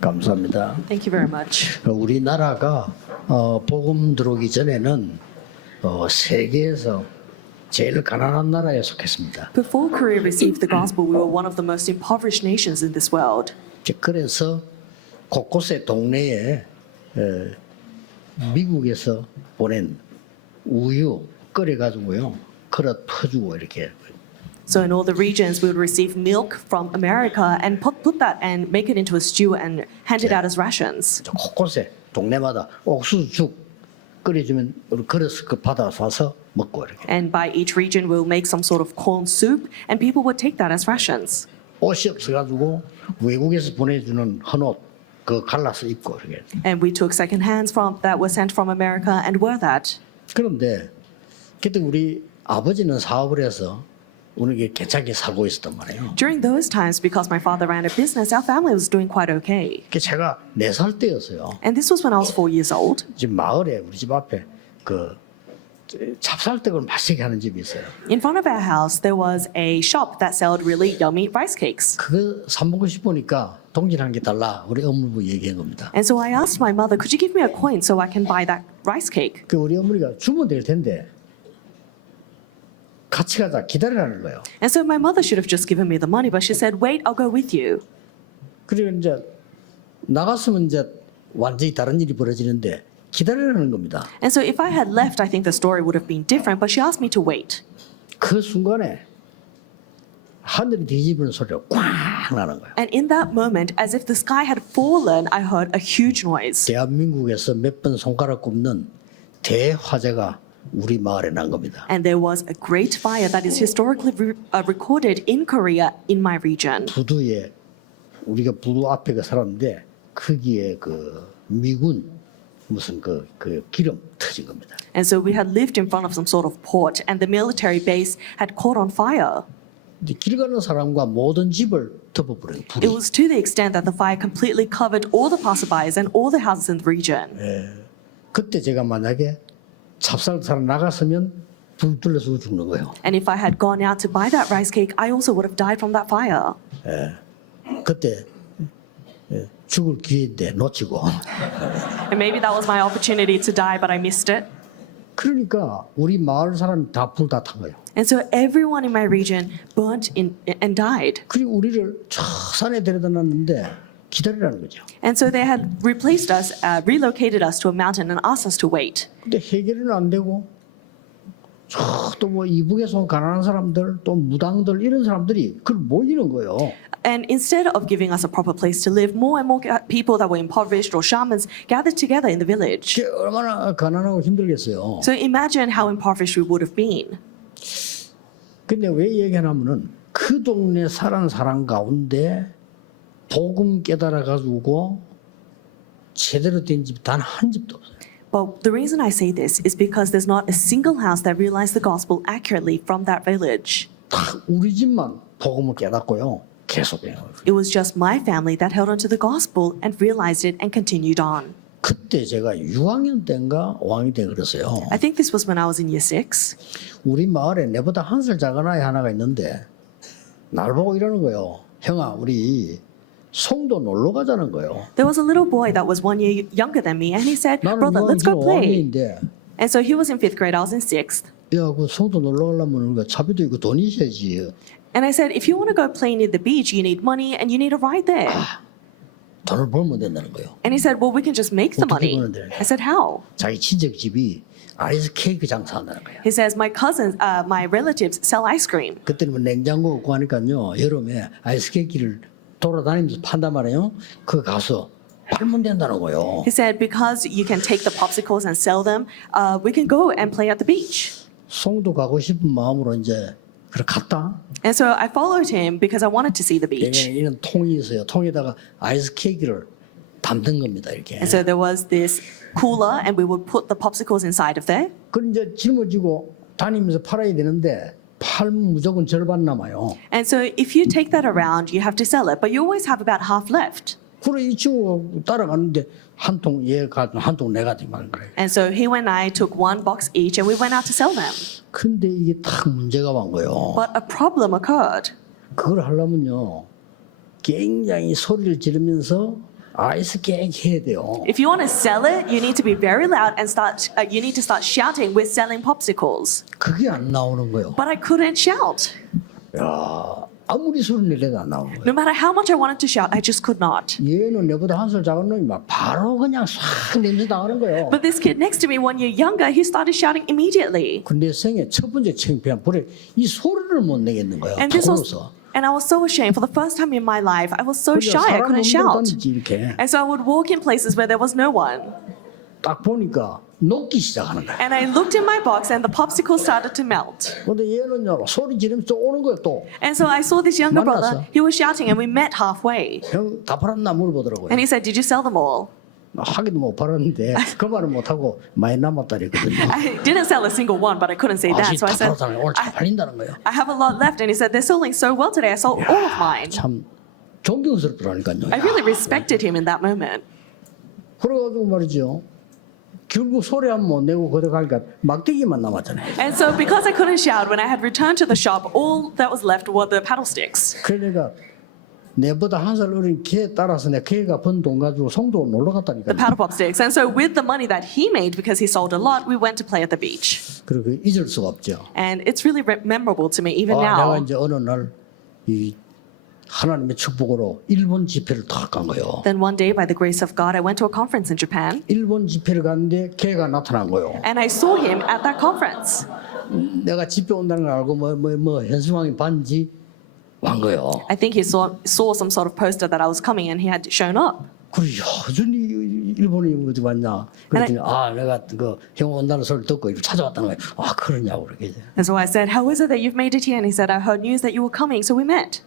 감사합니다. Thank you very much. 우리나라가 복음 들어오기 전에는 세계에서 제일 가난한 나라에 속했습니다. Before Korea received the gospel, we were one of the most impoverished nations in this world. 그래서 곳곳에 동네에 미국에서 보낸 우유 끓여가지고요, 그릇 퍼주고 이렇게. So in all the regions, we would receive milk from America and put that and make it into a stew and hand it out as rations. 곳곳에 동네마다 옥수수죽 끓여주면 우리 그릇 그 받아서 와서 먹고 이렇게. And by each region, we'll make some sort of corn soup, and people would take that as rations. 옷이 없어가지고 외국에서 보내주는 헌옷 그 갈라서 입고 이렇게. And we took second hands from that were sent from America and wore that. 그런데 그때 우리 아버지는 사업을 해서 우리에게 괜찮게 살고 있었단 말이에요. During those times, because my father ran a business, our family was doing quite okay. 제가 4살 때였어요. And this was when I was 4 years old. 지금 마을에 우리 집 앞에 그 찹쌀떡을 맛있게 하는 집이 있어요. In front of our house, there was a shop that sold really yummy rice cakes. 그거 사 먹고 싶으니까 동전 한 개 달라 우리 어머니가 얘기한 겁니다. And so I asked my mother, could you give me a coin so I can buy that rice cake? 그 우리 어머니가 주면 될 텐데 같이 가자 기다리라는 거예요. And so my mother should have just given me the money, but she said, wait, I'll go with you. 그리고 이제 나갔으면 이제 완전히 다른 일이 벌어지는데 기다리라는 겁니다. And so if I had left, I think the story would have been different, but she asked me to wait. 그 순간에 하늘이 뒤집는 소리가 꽝 나는 거예요. And in that moment, as if the sky had fallen, I heard a huge noise. 대한민국에서 몇 번 손가락 굽는 대화재가 우리 마을에 난 겁니다. And there was a great fire that is historically recorded in Korea in my region. 부두에 우리가 부두 앞에 그 살았는데 거기에 그 미군 무슨 그 기름 터진 겁니다. And so we had lived in front of some sort of port, and the military base had caught on fire. 근데 길 가는 사람과 모든 집을 덮어버려요. 불이. It was to the extent that the fire completely covered all the passerbys and all the houses in the region. 그때 제가 만약에 찹쌀 사러 나갔으면 불 뚫려서 죽는 거예요. And if I had gone out to buy that rice cake, I also would have died from that fire. 그때 죽을 기회인데 놓치고. And maybe that was my opportunity to die, but I missed it. 그러니까 우리 마을 사람 다 불 다 탄 거예요. And so everyone in my region burnt in and died. 그리고 우리를 저 산에 데려다 놨는데 기다리라는 거죠. And so they had replaced us, relocated us to a mountain and asked us to wait. 근데 해결은 안 되고 또 뭐 이북에서 온 가난한 사람들 또 무당들 이런 사람들이 그걸 모이는 거예요. And instead of giving us a proper place to live, more and more people that were impoverished or shamans gathered together in the village. 그게 얼마나 가난하고 힘들겠어요. So imagine how impoverished we would have been. 근데 왜 얘기하냐면은 그 동네 사는 사람 가운데 복음 깨달아 가지고 제대로 된 집 단 한 집도 없어요. But the reason I say this is because there's not a single house that realized the gospel accurately from that village. 다 우리 집만 복음을 깨닫고요. 계속 해요. It was just my family that held onto the gospel and realized it and continued on. 그때 제가 6학년 때인가 5학년 때 그랬어요. I think this was when I was in year 6. 우리 마을에 내보다 1살 작은 아이 하나가 있는데 날 보고 이러는 거예요. 형아, 우리 송도 놀러 가자는 거예요. There was a little boy that was 1 year younger than me, and he said, 나는 brother, let's go play. 5학년인데 And so he was in 5th grade, I was in 6th. 야, 그 송도 놀러 가려면 우리가 차비도 있고 돈이 있어야지. And I said, if you want to go play near the beach, you need money and you need a ride there. 돈을 벌면 된다는 거예요. And he said, well, we can just make the 어떻게 money. 버는데? I said, how? 자기 친척 집이 아이스 케이크 장사한다는 거야. He says, my cousins, my relatives sell ice cream. 그때는 뭐 냉장고 없고 하니까요. 여름에 아이스 케이크를 돌아다니면서 판단 말이에요. 그 가서 팔면 된다는 거예요. He said, because you can take the popsicles and sell them, we can go and play at the beach. 송도 가고 싶은 마음으로 이제 그래 갔다. And so I followed him because I wanted to see the beach. 이런 통이 있어요. 통에다가 아이스 케이크를 담는 겁니다. 이렇게. And so there was this cooler, and we would put the popsicles inside of there. 그럼 이제 짊어지고 다니면서 팔아야 되는데 팔면 무조건 절반 남아요. And so if you take that around, you have to sell it, but you always have about half left. 그래 이 친구가 따라가는데 한 통 얘가 한 통 내가 지만 그래. And so he and I took one box each, and we went out to sell them. 근데 이게 딱 문제가 온 거예요. But a problem occurred. 그걸 하려면요 굉장히 소리를 지르면서 아이스 깨게 해야 돼요. If you want to sell it, you need to be very loud and you need to start shouting, "We're selling popsicles." 그게 안 나오는 거예요. But I couldn't shout. 야, 아무리 소리 내려도 안 나오는 거예요. No matter how much I wanted to shout, I just could not. 얘는 내보다 한 살 작은 놈이 막 바로 그냥 싹 냄새 나가는 거예요. But this kid next to me, 1 year younger, he started shouting immediately. 근데 생애 첫 번째 창피한 불에 이 소리를 못 내겠는 거예요. And 부러워서. I was so ashamed. For the first time in my life, I was so shy. I couldn't shout. 다니지 이렇게. And so I would walk in places where there was no one. 딱 보니까 녹기 시작하는 거야. And I looked in my box and the popsicle started to melt. 근데 얘는요 소리 지르면서 오는 거야 또. And so I saw this younger 만났어. brother. He was shouting and we met halfway. 형 다 팔았나 물어보더라고요. And he said, "Did you sell them all?" 하기도 못 팔았는데 그 말은 못하고 많이 남았다 그랬거든요. I didn't sell a single one, but I couldn't say that. 아직 So I 다 said, 팔았다는 오늘 잘 팔린다는 거예요. I have a lot left. And he said, "They're selling so well today. I sold all of mine." 참 존경스럽더라니까요. I really respected him in that moment. 그래가지고 말이죠. 결국 소리 한 번 내고 거기 가니까 막대기만 남았잖아요. And so because I couldn't shout, when I had returned to the shop, all that was left were the paddle sticks. 그러니까 내보다 한 살 어린 걔 따라서 내 걔가 번 돈 가지고 송도 놀러 The 갔다니까요. paddle pop sticks. And so with the money that he made, because he sold a lot, we went to play at the beach. 그리고 잊을 수가 없죠. And it's really memorable to me even 내가 now. 이제 어느 날 이 하나님의 축복으로 일본 집회를 딱 간 거예요. Then one day, by the grace of God, I went to a conference in Japan. 일본 집회를 갔는데 걔가 나타난 거예요. And I saw him at that conference. 내가 집회 온다는 걸 알고 뭐 현수막이 반지 완 거예요. I think he saw some sort of poster that I was coming and he had shown up. 그래 여전히 일본이 어디 왔냐? 그랬더니 내가 그 형 온다는 소리 듣고 이렇게 찾아왔다는 거예요. 그러냐고 그렇게. And so I said, "How is it that you've made it here?" And he said, "I heard news that you were coming, so we met."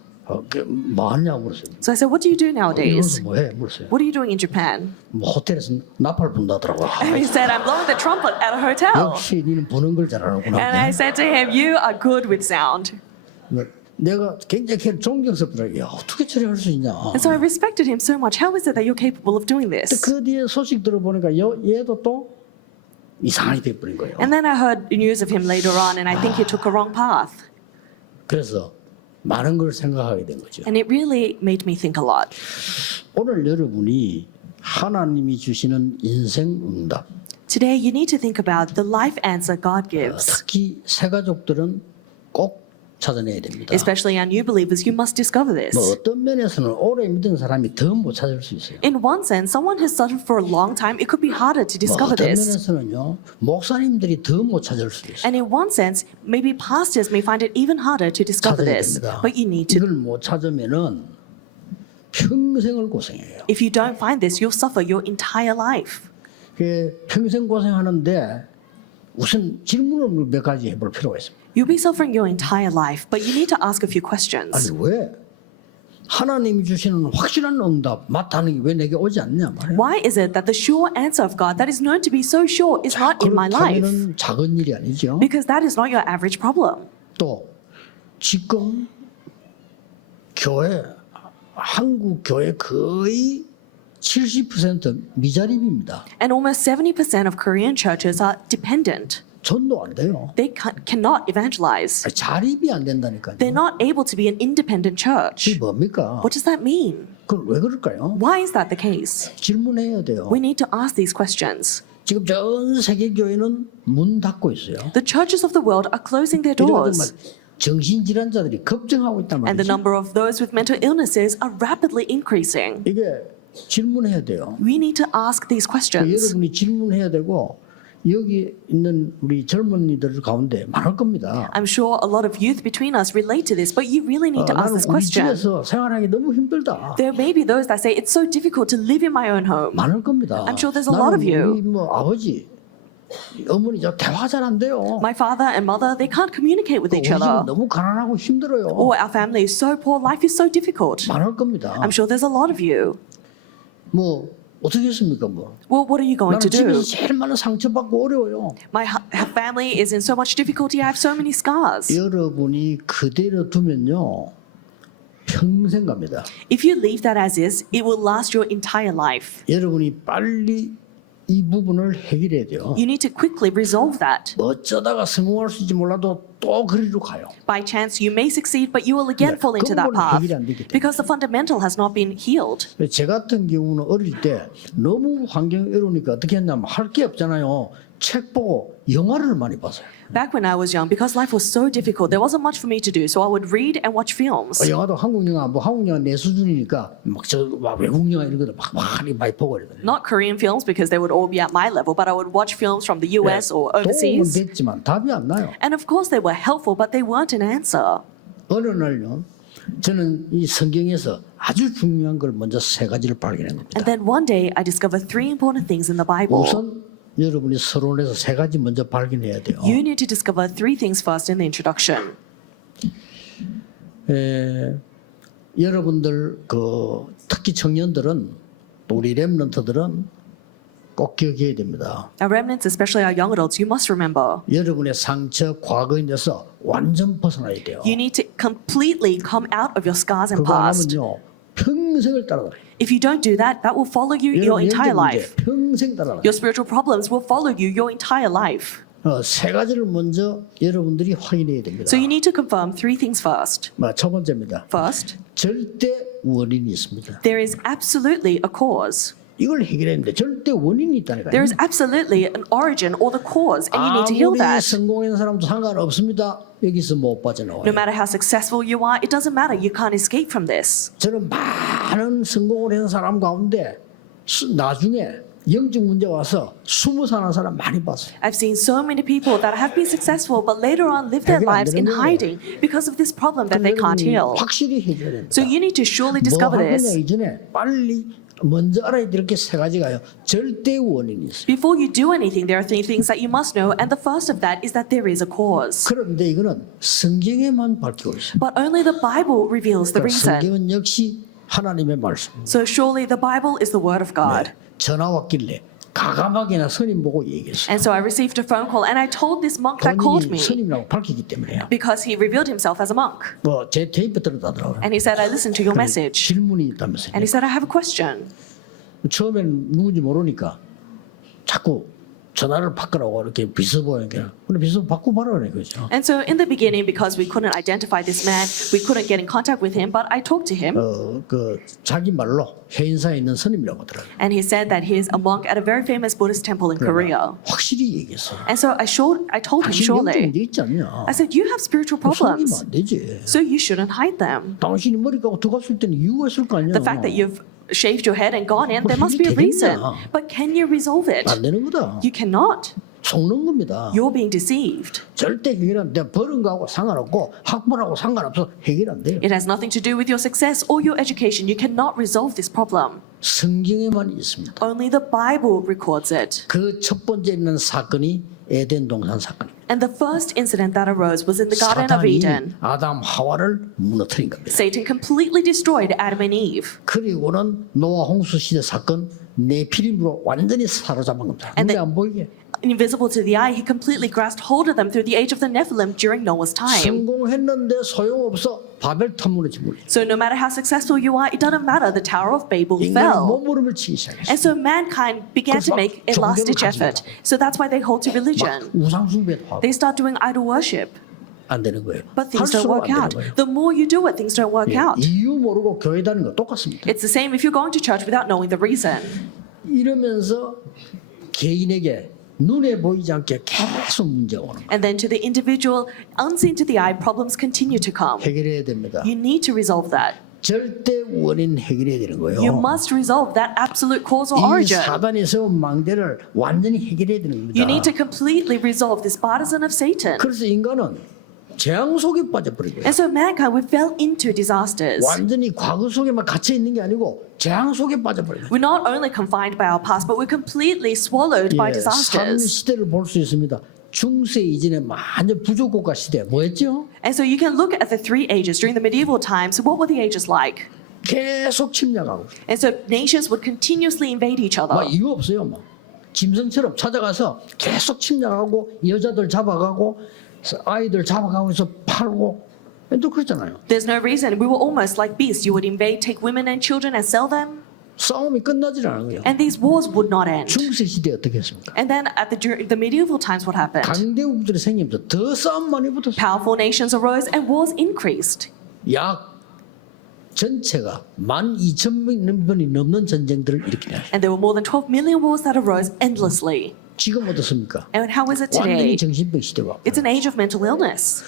뭐 하냐고 물었어요. So I said, "What do you do nowadays? 일본에서 뭐해? 물었어요. What are you doing in Japan?" 뭐 호텔에서 나팔 분다더라고. And he said, "I'm blowing the trumpet at a hotel." 역시 니는 부는 걸 잘하는구나. And I said to him, "You are good with sound." 내가 굉장히 걔를 존경스럽더라고요. 야, 어떻게 저리 할 수 있냐. And so I respected him so much. How is it that you're capable of doing this? 그 뒤에 소식 들어보니까 얘도 또 이상하게 돼버린 거예요. And then I heard news of him later on, and I think he took a wrong path. 그래서 많은 걸 생각하게 된 거죠. And it really made me think a lot. 오늘 여러분이 하나님이 주시는 인생 응답, Today, you need to think about the life answer God gives. 특히 새 가족들은 꼭 찾아내야 됩니다. Especially our new believers, you must discover this. 뭐 어떤 면에서는 오래 믿은 사람이 더 못 찾을 수 있어요. In one sense, someone who's suffered for a long time, it could be harder to 뭐 discover 어떤 this. 면에서는요 목사님들이 더 못 찾을 수 있어요. And in one sense, maybe pastors may find it even harder to discover 찾아야 this. 됩니다. But you need to. 이걸 못 찾으면은 평생을 고생해요. If you don't find this, you'll suffer your entire life. 그 평생 고생하는데 우선 질문을 몇 가지 해볼 필요가 있습니다. You'll be suffering your entire life, but you need to ask a few 아니 questions. 왜 하나님이 주시는 확실한 응답 맞다는 게 왜 내게 오지 않냐 말이야. Why is it that the sure answer of God that is known to be so sure is not in my life? 그렇다면 작은 일이 아니죠. Because that is not your average problem. 또 지금 교회 한국 교회 거의 70% 미자립입니다. And almost 70% of Korean churches are dependent. 전도 안 돼요. They cannot evangelize. 아니, 자립이 안 된다니까요. They're not able to be an independent church. 이게 뭡니까? What does that mean? 그건 왜 그럴까요? Why is that the case? 질문해야 돼요. We need to ask these questions. 지금 전 세계 교회는 문 닫고 있어요. The churches of the world are closing their 이래가지고 doors. 막 정신질환자들이 급증하고 있단 And the 말이죠. number of those with mental illnesses are rapidly increasing. 이게 질문해야 돼요. We need to ask these questions. 여러분이 질문해야 되고 여기 있는 우리 젊은이들 가운데 많을 겁니다. I'm sure a lot of youth between us relate to this, but you really need to ask 나는 this 우리 question. 집에서 생활하기 너무 힘들다. There may be those that say it's so difficult to live in my own home. 많을 겁니다. I'm sure there's a lot of you. 우리 뭐 아버지, 어머니 저 대화 잘 안 돼요. My father and mother, they can't communicate with 우리 each 집은 other. 너무 가난하고 힘들어요. Or our family is so poor, life is so difficult. 많을 겁니다. I'm sure there's a lot of you. 뭐 어떻게 했습니까 뭐? Well, what are you going 나는 to do? 집에서 제일 많은 상처받고 어려워요. My family is in so much difficulty. I have so many scars. 여러분이 그대로 두면요 평생 갑니다. If you leave that as is, it will last your entire life. 여러분이 빨리 이 부분을 해결해야 돼요. You need to quickly resolve that. 어쩌다가 성공할 수 있을지 몰라도 또 그리로 가요. By chance, you may succeed, but you will again 네, fall into that 근본은 path 해결이 안 되기 때문에. because the fundamental has not been healed. 제 같은 경우는 어릴 때 너무 환경이 어려우니까 어떻게 했냐면 할 게 없잖아요. 책 보고 영화를 많이 봤어요. Back when I was young, because life was so difficult, there wasn't much for me to do, so I would read and watch films. 영화도 한국 영화 뭐 한국 영화 내 수준이니까 막 외국 영화 이런 것도 막 많이 보고 그러거든요. Not Korean films because they would all be at my level, but I would watch films from the US or 도움은 overseas. 됐지만 답이 안 나요. And of course, they were helpful, but they weren't an answer. 어느 날요. 저는 이 성경에서 아주 중요한 걸 먼저 세 가지를 발견한 겁니다. And then one day, I discovered three important things in the Bible. 우선 여러분이 서론에서 세 가지 먼저 발견해야 돼요. You need to discover three things first in the introduction. 여러분들 특히 청년들은 또 우리 렘넌트들은 꼭 기억해야 됩니다. Our remnants, especially our young adults, you must remember. 여러분의 상처, 과거에 대해서 완전 벗어나야 돼요. You need to completely come out of your scars and 그거 안 past. 하면요 평생을 따라다녀요. If you don't do that, that will follow you your 여러분 entire 영적 life. 문제 평생 따라다녀요. Your spiritual problems will follow you your entire life. 세 가지를 먼저 여러분들이 확인해야 됩니다. So you need to confirm three things first. 첫 번째입니다. First, 절대 원인이 있습니다. there is absolutely a cause. 이걸 해결해야 되는데 절대 원인이 있다니까요. There is absolutely an origin or the cause, and you need to heal 아무리 that. 성공한 사람도 상관없습니다. 여기서 못 빠져나와요. No matter how successful you are, it doesn't matter. You can't escape from this. 저는 많은 성공을 한 사람 가운데 나중에 영적 문제 와서 숨어 사는 사람 많이 봤어요. I've seen so many people that have been successful, but later on live their 해결 안 lives in 되는 거예요. hiding because of this problem that they can't heal. 확실히 해결해야 됩니다. So you need to surely 뭐 discover 하느냐 this. 이전에 빨리 먼저 알아야 될 게 세 가지가요. 절대 원인이 있어요. Before you do anything, there are three things that you must know, and the first of that is that there is a cause. 그런데 이거는 성경에만 밝히고 있어요. But only the Bible reveals the reason. 성경은 역시 하나님의 말씀입니다. So surely the Bible is the Word of God. 전화 왔길래 가감하게나 스님 보고 얘기했어요. And so I received a phone call, and I told this monk that called 본인이 me 스님이라고 밝히기 때문에요. because he revealed himself as a monk. 제 테이프 들었다더라고요. And he said, I listened to your message. 질문이 있다면서요. And he said, I have a question. 처음엔 누군지 모르니까 자꾸 전화를 바꾸라고 이렇게 비서 보니까 근데 비서 바꾸 봐라 그래 그죠. And so in the beginning, because we couldn't identify this man, we couldn't get in contact with him, but I talked to him. 자기 말로 해인사에 있는 스님이라고 하더라고요. And he said that he is a monk at a very famous Buddhist temple in Korea. 확실히 얘기했어. And so I told him 당신 영적 surely. 문제 있지 않냐? I said, you have spiritual 숨기면 problems, 안 되지. so you shouldn't hide them. 당신이 머리 감고 들어갔을 때는 이유가 있을 거 아니야. The fact that you've shaved your head and gone in, there must be a reason. But can you resolve it? 안 되는 거다. You cannot. 속는 겁니다. You're being deceived. 절대 해결 안 돼. 버는 거하고 상관없고 학벌하고 상관없어 해결 안 돼요. It has nothing to do with your success or your education. You cannot resolve this problem. 성경에만 있습니다. Only the Bible records it. 그 첫 번째 있는 사건이 에덴 동산 사건입니다. And the first incident that arose was in the Garden of 사탄이 Eden. 아담 하와를 무너뜨린 겁니다. Satan completely destroyed Adam and Eve. 그리고는 노아 홍수 시대 사건 네피림으로 완전히 사로잡은 겁니다. And 눈에 the- 안 보이게. Invisible to the eye, he completely grasped hold of them through the age of the Nephilim during Noah's time. 성공했는데 소용없어. 바벨탑 무너진 거예요. So no matter how successful you are, it doesn't matter. The Tower of Babel 인간은 fell. 몸부림을 치기 시작했어요. And so mankind began to make a last-ditch effort. So that's why they hold to religion. 우상 숭배도 하고 They start doing idol worship. 안 되는 거예요. But things don't 할수록 work 안 out. 되는 거예요. The more you do it, things don't work 예, out. 이유 모르고 교회 다니는 거 똑같습니다. It's the same if you're going to church without knowing the reason. 이러면서 개인에게 눈에 보이지 않게 계속 문제가 오는 거예요. And then to the individual, unseen to the eye, problems continue to come. 해결해야 됩니다. You need to resolve that. 절대 원인 해결해야 되는 거예요. You must resolve that absolute cause or 이 origin. 사단이 세운 망대를 완전히 해결해야 되는 겁니다. You need to completely resolve this partisan of Satan. 그래서 인간은 재앙 속에 빠져버린 거예요. And so mankind, we fell into disasters. 완전히 과거 속에만 갇혀 있는 게 아니고 재앙 속에 빠져버린 거예요. We're not only confined by our past, but we're completely swallowed by 산 disasters. 시대를 볼 수 있습니다. 중세 이전에 완전 부족국가 시대 뭐였죠? And so you can look at the three ages during the medieval times. What were the ages like? 계속 침략하고 And so nations would continuously invade each other. 막 이유 없어요. 뭐 짐승처럼 찾아가서 계속 침략하고 여자들 잡아가고 아이들 잡아가고 해서 팔고 또 그랬잖아요. There's no reason. We were almost like beasts. You would invade, take women and children and sell them. 싸움이 끝나질 않은 거예요. And these wars would not end. 중세 시대 어떻게 했습니까? And then at the medieval times, what happened? 강대국들이 생기면서 더 싸움 많이 붙었어요. Powerful nations arose and wars increased. 약 전체가 12,000번이 넘는 전쟁들을 일으키냐. And there were more than 12 million wars that arose endlessly. 지금 어떻습니까? And how is it 완전히 today? 정신병 시대가. It's an age of mental illness.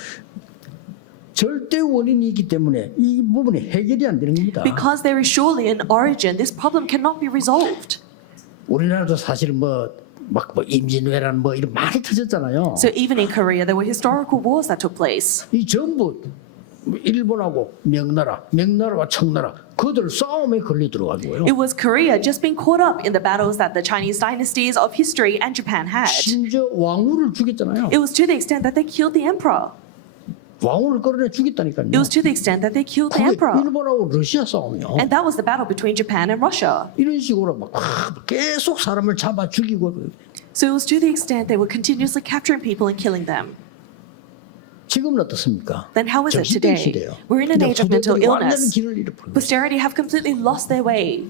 절대 원인이 있기 때문에 이 부분이 해결이 안 되는 겁니다. Because there is surely an origin, this problem cannot be resolved. 우리나라도 사실 뭐 임진왜란 뭐 이런 많이 터졌잖아요. So even in Korea, there were historical wars that took place. 이 전부 일본하고 명나라와 청나라 그들 싸움에 걸려 들어가지고요. It was Korea just being caught up in the battles that the Chinese dynasties of history and Japan had. 심지어 왕후를 죽였잖아요. It was to the extent that they killed the emperor. 왕후를 끌어내 죽였다니까요. It was to the extent that they killed the 그게 emperor. 일본하고 러시아 싸움이요. And that was the battle between Japan and Russia. 이런 식으로 막 계속 사람을 잡아 죽이고 So it was to the extent they were continuously capturing people and killing them. 지금은 어떻습니까? Then how is it 정신병 today? 시대예요. We're in an 근데 age of mental 후대들이 완전히 illness. 길을 잃어버린 거예요. Posterity have completely lost their way.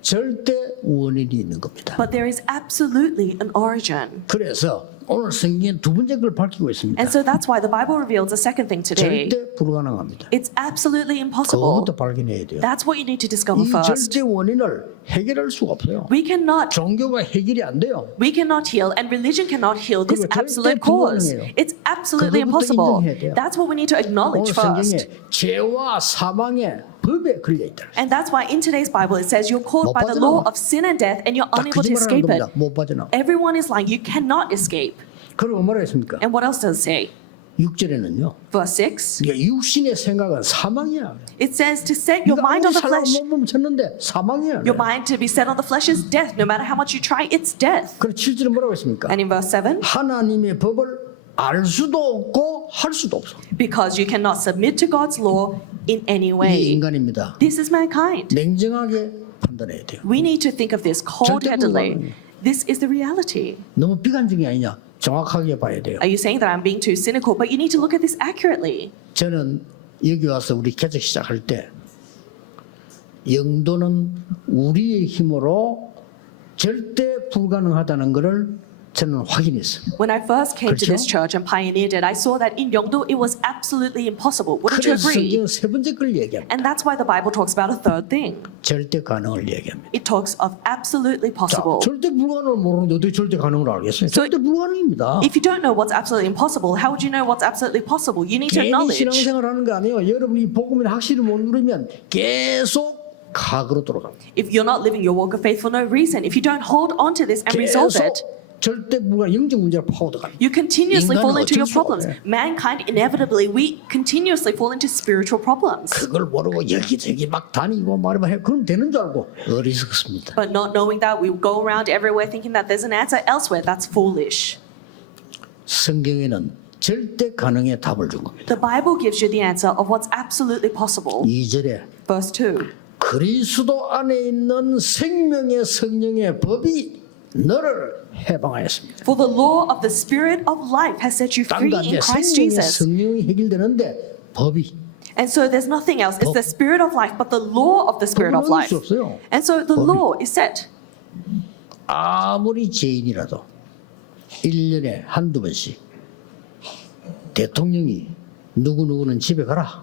절대 원인이 있는 겁니다. But there is absolutely an origin. 그래서 오늘 성경에 두 번째 걸 밝히고 있습니다. And so that's why the Bible reveals a second thing today. 절대 불가능합니다. It's absolutely impossible. 그것부터 발견해야 돼요. That's what you need to discover 이 first. 절대 원인을 해결할 수가 없어요. We cannot 종교가 해결이 안 돼요. heal, and religion cannot heal this 그거 절대 absolute cause. 불가능해요. It's absolutely 그거부터 impossible. 인정해야 돼요. That's what we need to acknowledge 오늘 성경에 first. 죄와 사망의 법에 걸려 있다. And that's why in today's Bible it says you're caught 못 by the 빠져나와. law of sin and death and you're 딱 unable to 거짓말하는 escape it. 겁니다. 못 빠져나. Everyone is lying. You cannot escape. 그리고 뭐라 했습니까? And what else does it say? 6절에는요. Verse 6, 그러니까 육신의 생각은 사망이야. it says to set your mind on the flesh. 못 멈췄는데 사망이야. Your mind to be set on the flesh is death. No matter how much you try, it's death. 그리고 7절에 뭐라고 했습니까? And in verse 7, 하나님의 법을 알 수도 없고 할 수도 없어. because you cannot submit to God's law in any 이게 way. 인간입니다. This is mankind. 냉정하게 판단해야 돼요. We need to think of this cold-headedly. This is the reality. 너무 비관적이 아니냐. 정확하게 봐야 돼요. Are you saying that I'm being too cynical? But you need to look at this accurately. 저는 여기 와서 우리 개척 시작할 때 영도는 우리의 힘으로 절대 불가능하다는 것을 저는 확인했어요. When I first came to 그렇죠? this church and pioneered it, I saw that in Yeongdo it was absolutely impossible. Wouldn't you 그래서 agree? 성경은 세 번째 걸 얘기합니다. And that's why the Bible talks about a third thing. 절대 가능을 얘기합니다. It talks of absolutely 자, possible. 절대 불가능을 모르는데 어떻게 절대 가능을 알겠어요? So- 절대 불가능입니다. If you don't know what's absolutely impossible, how would you know what's absolutely possible? You need to 괜히 acknowledge. 신앙생활 하는 거 아니에요. 여러분이 복음의 확실히 못 누리면 계속 과거로 돌아갑니다. If you're not living your walk of faith for no reason, if you don't hold on to this and resolve 계속 it, 절대 불가 영적 문제로 파고들어갑니다. you continuously fall 인간은 into your 어쩔 수가 problems. 없어요. Mankind, inevitably, we continuously fall into spiritual problems. 그걸 모르고 여기저기 막 다니고 말만 해. 그럼 되는 줄 알고 어리석습니다. But not knowing that, we go around everywhere thinking that there's an answer elsewhere. That's foolish. 성경에는 절대 가능의 답을 준 겁니다. The Bible gives you the answer of what's absolutely possible. 2절에 Verse 2. 그리스도 안에 있는 생명의 성령의 법이 너를 해방하였습니다. For the law of the Spirit of life has set you free 딴거 in 아니야. Christ 생명의 Jesus. 성령이 해결되는데 법이 And so there's nothing else. It's the Spirit of life, but the law of the Spirit of 법은 어쩔 life. 수 없어요. And so the 법이. law is set. 아무리 죄인이라도 1년에 한두 번씩 대통령이 누구누구는 집에 가라.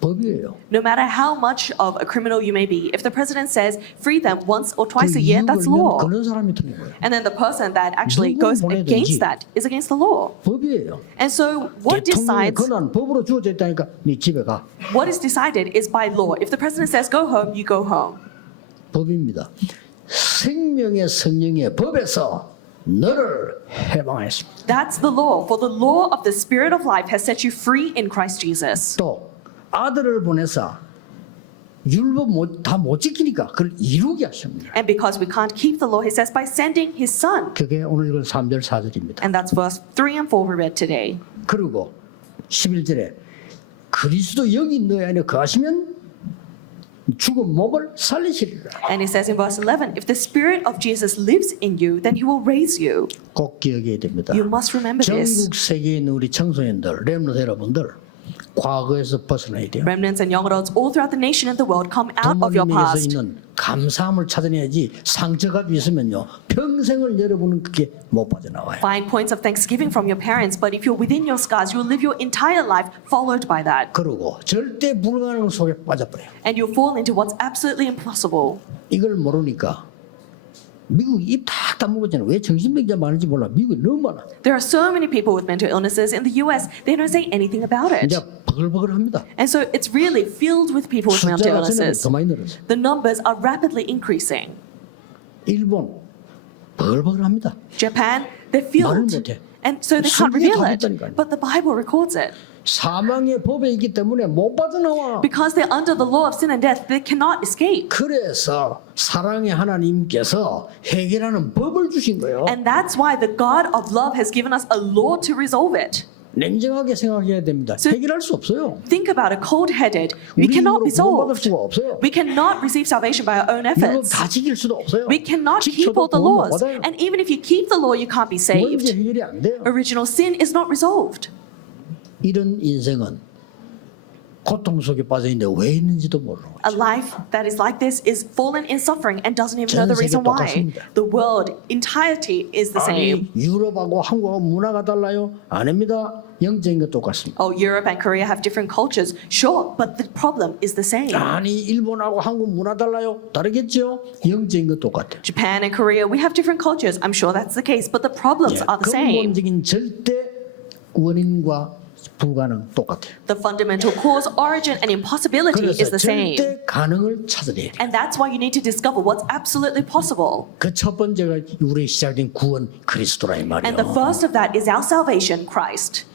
법이에요. No matter how much of a criminal you may be, if the president says free them once or twice 그 a year, 이유 that's 걸면 law. 그런 사람이 틀린 거예요. And then the person that actually 누굴 goes 보내든지. against that is against the law. 법이에요. And so what 대통령의 decides, 권한 법으로 주어져 있다니까 네 집에 가. what is decided is by law. If the president says go home, you go home. 법입니다. 생명의 성령의 법에서 너를 해방했습니다. That's the law. For the law of the Spirit of life has set you free in Christ Jesus. 또 아들을 보내서 율법 다 못 지키니까 그걸 이루게 하십니다. And because we can't keep the law, he says by sending his son. 그게 오늘 읽은 3절 4절입니다. And that's verse 3 and 4 we read today. 그리고 11절에 그리스도 영이 너희 안에 거하시면 죽은 몸을 살리시리라. And it says in verse 11, if the Spirit of Jesus lives in you, then he will raise you. 꼭 기억해야 됩니다. You must remember this. 전국 세계에 있는 우리 청소년들, 렘넌트 여러분들 과거에서 벗어나야 돼요. Remnants and young adults all throughout the nation and the world come out of your 부모님에게서 past. 있는 감사함을 찾아내야지 상처가 있으면요 평생을 여러분은 그게 못 빠져나와요. Find points of thanksgiving from your parents, but if you're within your scars, you'll live your entire life followed by that. 그러고 절대 불가능 속에 빠져버려요. And you'll fall into what's absolutely impossible. 이걸 모르니까 미국 입 다 다물었잖아요. 왜 정신병자 많은지 몰라. 미국이 너무 많아. There are so many people with mental illnesses in the US, they don't say anything about it. 이제 버글버글합니다. And so it's really filled with people with mental 숫자가 illnesses. 더 많이 늘었어요. The numbers are rapidly increasing. 일본 버글버글합니다. Japan, they're 말을 filled. 못해. And so they can't 성경에 reveal 다 it. 있다니까요. But the Bible records it. 사망의 법에 있기 때문에 못 빠져나와. Because they're under the law of sin and death, they cannot escape. 그래서 사랑의 하나님께서 해결하는 법을 주신 거예요. And that's why the God of love has given us a law to resolve it. 냉정하게 생각해야 됩니다. 해결할 수 없어요. Think about it, cold-headed. We 우리 cannot 힘으로 be 구원받을 solved. 수가 없어요. We cannot receive salvation by our own 율법 efforts. 다 지킬 수도 없어요. We cannot keep 지켜도 all the 구원 못 laws. 받아요. And even if you keep the law, you can't be 원죄 saved. 해결이 안 돼요. Original sin is not resolved. 이런 인생은 고통 속에 빠져 있는데 왜 있는지도 모르는 A 거죠. life that is like this is fallen in suffering and doesn't even know the 전 세계 reason why. 똑같습니다. The world entirety is the same. 아니 유럽하고 한국하고 문화가 달라요? 아닙니다. 영적인 것 똑같습니다. Oh, Europe and Korea have different cultures. Sure, but the problem is the same. 아니 일본하고 한국 문화 달라요? 다르겠죠? 영적인 것 똑같아요. Japan and Korea, we have different cultures. I'm sure that's the case, but the problems are the same. 근본적인 절대 원인과 불가능 똑같아요. The fundamental cause, origin, and impossibility is 그래서 the same. 절대 가능을 찾아내야 돼요. And that's why you need to discover what's absolutely possible. 그 첫 번째가 우리 시작된 구원 그리스도라 이 And the 말이에요. first of that is our salvation, Christ.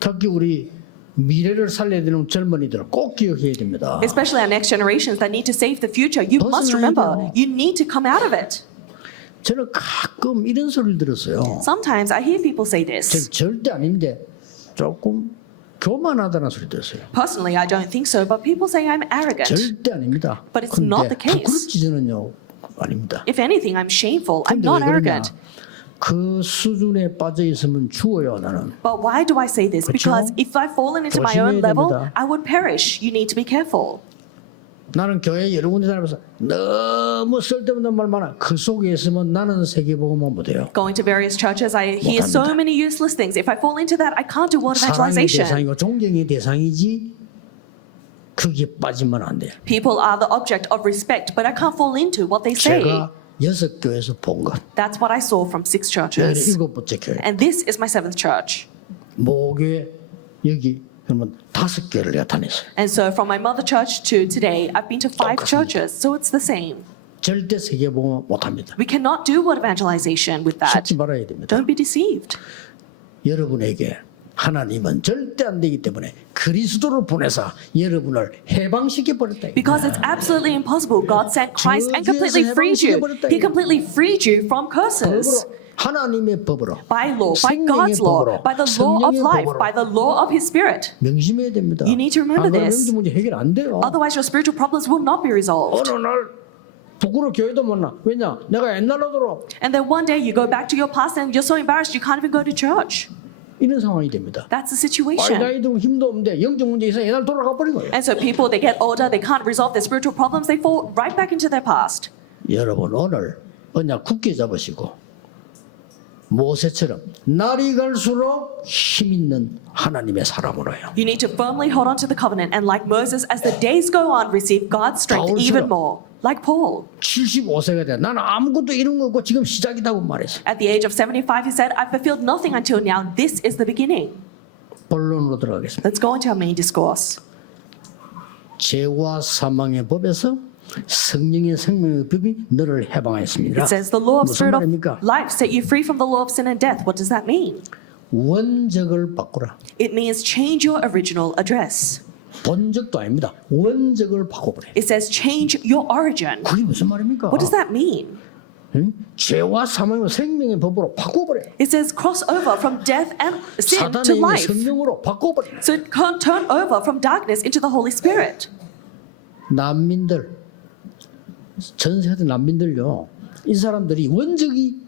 특히 우리 미래를 살려야 되는 젊은이들 꼭 기억해야 됩니다. Especially our next generations that need to save the future. You must 벗어나야 remember, 돼요. you need to come out of it. 저는 가끔 이런 소리를 들었어요. Sometimes I hear people say this. 절대 아닌데 조금 교만하다는 소리 들었어요. Personally, I don't think so, but people say I'm arrogant. 절대 아닙니다. But it's not the case. 부끄럽지 저는요 아닙니다. If anything, I'm shameful. I'm 근데 not 왜 그러냐? arrogant. 그 수준에 빠져 있으면 죽어요 나는. But why do I say this? 그렇죠? Because if I've fallen into my 조심해야 own level, 됩니다. I would perish. You need to be careful. 나는 교회 여러 군데 다니면서 너무 쓸데없는 말 많아. 그 속에 있으면 나는 세계복음만 못해요. Going to various churches, I hear so 못합니다. many useless things. If I fall into that, I can't do word 사랑의 evangelization. 대상이고 존경의 대상이지 그게 빠지면 안 돼요. People are the object of respect, but I can't fall into what they say. 제가 6교회에서 본 것. That's what I saw from 6 여기는 churches. 7번째 교회. And this is my 7th church. 모교회 여기 그러면 5교회를 내가 다녔어요. And so from my mother church to today, I've been to 5 똑같습니다. churches. So it's the same. 절대 세계복음 못합니다. We cannot do word evangelization with that. 속지 말아야 됩니다. Don't be deceived. 여러분에게 하나님은 절대 안 되기 때문에 그리스도를 보내서 여러분을 해방시켜 버렸다. Because it's absolutely impossible. God sent Christ and completely freed you. He completely freed you from curses. 법으로 하나님의 법으로 By law, by 생명의 God's law, 법으로, by the law of 성령의 life, 법으로. by the law of His Spirit. 명심해야 됩니다. You need to remember 안 그러면 this. 영적 문제 해결 안 돼요. Otherwise, your spiritual problems will not be resolved. 어느 날 부끄러워 교회도 못 나. 왜냐? 내가 옛날로 돌아. And then one day you go back to your past and you're so embarrassed you can't even go to church. 이런 상황이 됩니다. That's the 아이 situation. 나이 들고 힘도 없는데 영적 문제 있어 옛날 돌아가 버린 거예요. And so people, they get older, they can't resolve their spiritual problems, they fall right back into their past. 여러분 오늘 언약 굳게 잡으시고 모세처럼 날이 갈수록 힘 있는 하나님의 사람으로요. You need to firmly hold on to the covenant and like Moses, as the days go on, receive God's strength even more. Like Paul. 75세가 돼. 나는 아무것도 이룬 거 없고 지금 시작이다고 말했어. At the age of 75, he said, I've fulfilled nothing until now. This is the beginning. 본론으로 들어가겠습니다. Let's go into our main discourse. 죄와 사망의 법에서 성령의 생명의 법이 너를 해방했습니다. It says the law of 무슨 spirit 말입니까? of life set you free from the law of sin and death. What does that mean? 원적을 바꾸라. It means change your original address. 본적도 아닙니다. 원적을 바꿔버려. It says change your origin. 그게 무슨 말입니까? What does that mean? 응? 죄와 사망의 생명의 법으로 바꿔버려. It says cross over from death and sin to 사단의 영의 life. 성령으로 바꿔버려. So it can't turn over from darkness into the Holy Spirit. 난민들 전 세계 난민들요. 이 사람들이 원적이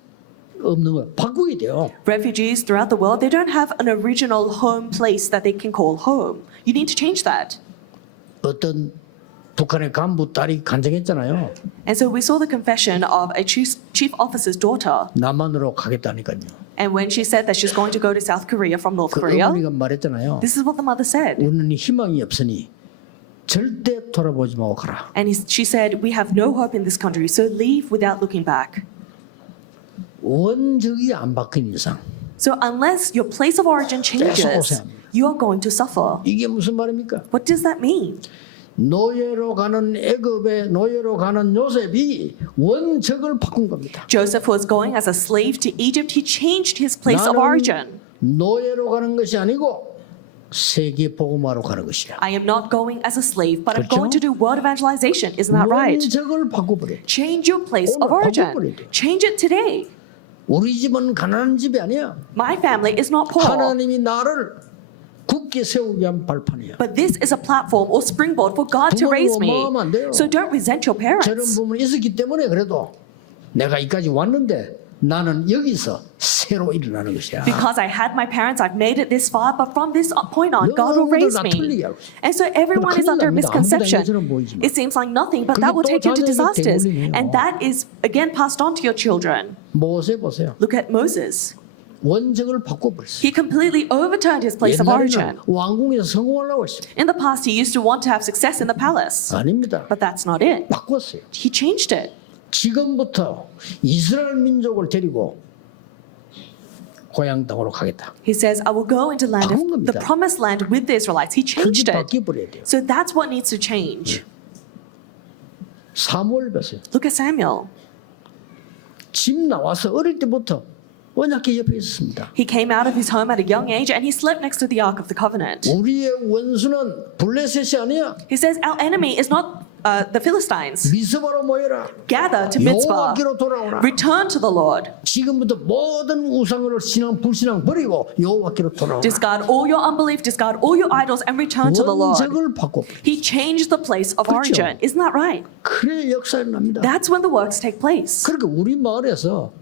없는 거예요. 바꾸게 돼요. Refugees throughout the world, they don't have an original home place that they can call home. You need to change that. 어떤 북한의 간부 딸이 간증했잖아요. And so we saw the confession of a chief officer's daughter. 남한으로 가겠다니까요. And when she said that she's going to go to South Korea from North 그 Korea, 어머니가 말했잖아요. this is what the mother said. 우리는 희망이 없으니 절대 돌아보지 말고 가라. And she said, we have no hope in this country, so leave without looking back. 원적이 안 바뀐 이상 So unless your place of origin changes, 고생합니다. you are going to suffer. 이게 무슨 말입니까? What does that mean? 노예로 가는 애굽의 노예로 가는 요셉이 원적을 바꾼 겁니다. Joseph was going as a slave to Egypt. He changed his place of origin. 노예로 가는 것이 아니고 세계 복음화로 가는 것이야. I am not going as a slave, but I'm 그렇죠? going to do word evangelization. Isn't that right? 원적을 바꿔버려. Change your place of 오늘 origin. 바꿔버려야 돼. Change it today. 우리 집은 가난한 집이 아니야. My family is not poor, 하나님이 나를 굳게 세우기 위한 발판이야. but this is a platform or springboard for God to 부모를 raise me. 원망하면 안 돼요. So don't resent your 저런 parents. 부분이 있었기 때문에 그래도 내가 여기까지 왔는데 나는 여기서 새로 일어나는 것이야. Because I had my parents, I've made it this far, but from this point on, God will raise me. And so everyone is under a misconception. It seems like nothing, but that will take you to disasters. And that is, again, passed on to your children. 모세 보세요. Look at Moses. 원적을 바꿔버렸어요. He completely overturned his place of origin. 옛날에는 왕궁에서 성공하려고 했어요. In the past, he used to want to have success in the palace. 아닙니다. But that's not it. 바꿨어요. He changed it. 지금부터 이스라엘 민족을 데리고 고향 땅으로 가겠다. He says, I will go into land 바꾼 of the 겁니다. promised land with the Israelites. He 그게 changed it. 바뀌어버려야 돼요. So that's what needs to change. 사무엘 보세요. Look at Samuel. 집 나와서 어릴 때부터 언약궤 옆에 있었습니다. He came out of his home at a young age and he slept next to the Ark of the Covenant. 우리의 원수는 블레셋이 아니야. He says, our enemy is not the Philistines. 미스바로 모여라. Gather to Mitzvah. 여호와께로 돌아오라. Return to the Lord. 지금부터 모든 우상으로 신앙 불신앙 버리고 여호와께로 돌아오라. Discard all your unbelief, discard all your idols, and return to the Lord. 원적을 바꿔버려. He changed the place of 그렇죠. origin. Isn't that right? 그래 역사 일어납니다. That's when the works take place. 그러니까 우리 마을에서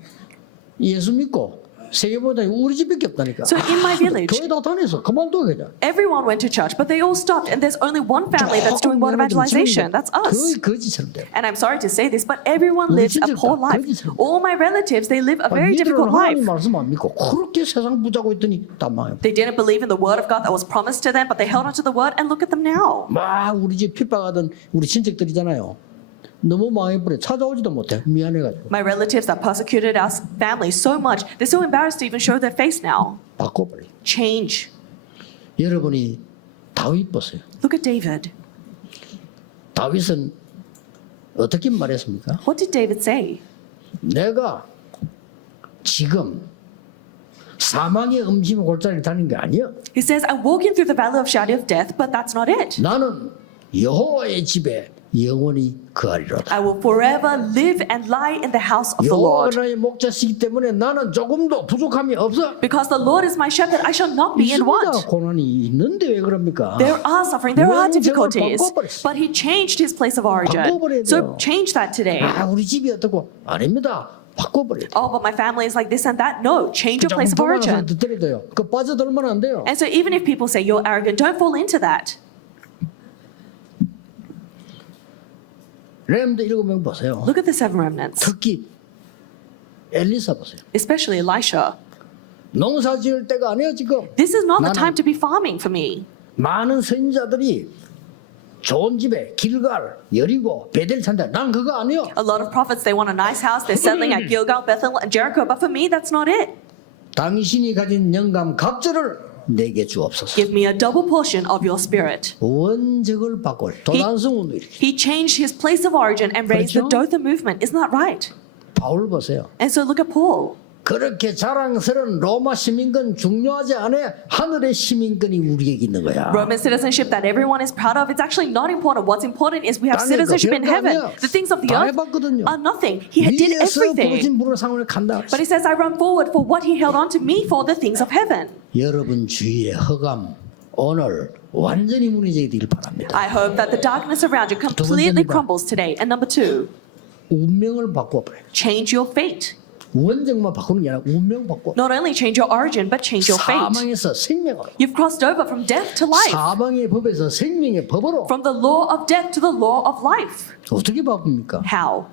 예수 믿고 세계보다 우리 집밖에 없다니까. So in my village, 교회 다 다녔어. 그만둬 그냥. everyone went to church, but they all stopped, and there's only one family that's doing word evangelization. That's us. 거의 거지처럼 돼. And I'm sorry to say this, but everyone 우리 lives a 친척 poor 다 life. 거지처럼. All my relatives, they live a very difficult 믿으라는 life. 하나님 말씀 안 믿고 그렇게 세상 부자고 있더니 다 망해. They didn't believe in the word of God that was promised to them, but they held onto the word, and look at them now. 막 우리 집 핍박하던 우리 친척들이잖아요. 너무 망해버려. 찾아오지도 못해. 미안해가지고. My relatives that persecuted our family so much, they're so embarrassed to even show their face now. 바꿔버려. Change. 여러분이 다윗 보세요. Look at David. 다윗은 어떻게 말했습니까? What did David say? 내가 지금 사망의 음침의 골짜기를 다니는 게 아니야. He says, I'm walking through the valley of shadow of death, but that's not it. 나는 여호와의 집에 영원히 거하리로다. I will forever live and lie in the house of the 여호와가 Lord. 나의 목자시기 때문에 나는 조금도 부족함이 없어. Because the Lord is my shepherd, I shall not be in want. 있습니다. 고난이 있는데 왜 그럽니까? There are suffering, there are 원적을 difficulties, 바꿔버렸어. but he changed his place of origin. 바꿔버려야 돼요. So change that today. 아, 우리 집이 어떻고? 아닙니다. 바꿔버려. Oh, but my family is like this and that. No, change your place of origin. 들어도요. 그 빠져들면 안 돼요. And so even if people say you're arrogant, don't fall into that. 렘드 7명 보세요. Look at the seven remnants, 특히 엘리사 보세요. especially Elisha. 농사 지을 때가 아니에요 지금. This is not the 나는- time to be farming for me. 많은 선지자들이 좋은 집에 길갈, 여리고, 베델 산다. 난 그거 아니요. A lot of prophets, they want a nice house, they're settling at Gilgal, Bethel, and Jericho, but for me, that's not it. 당신이 가진 영감 갑절을 내게 주옵소서. Give me a double portion of your spirit. 원적을 바꿔 도단성 운동 일으키. He changed his place of origin and raised the 그렇죠? Dothan movement. Isn't that right? 바울 보세요. And so look at Paul. 그렇게 자랑스러운 로마 시민권 중요하지 않아. 하늘의 시민권이 우리에게 있는 거야. Roman citizenship that everyone is proud of, it's actually not important. What's important is we have 땅에 citizenship in 별거 heaven. 아니야. The things of the 다 earth 해봤거든요. are nothing. He did 위에서 everything. 부르신 분을 상을 간다. But he says, I run forward for what he held on to me for the things of heaven. 여러분 주위의 허감 오늘 완전히 무너지게 되길 바랍니다. I hope that the darkness around you completely 번째입니다. crumbles today. And number two, 운명을 바꿔버려요. change your fate. 원정만 바꾸는 게 아니라 운명 바꿔. Not only change your origin, but change your fate. 사망에서 생명으로. You've crossed over from death to life, 사망의 법에서 생명의 법으로. from the law of death to the law of life. 어떻게 바꿉니까? How?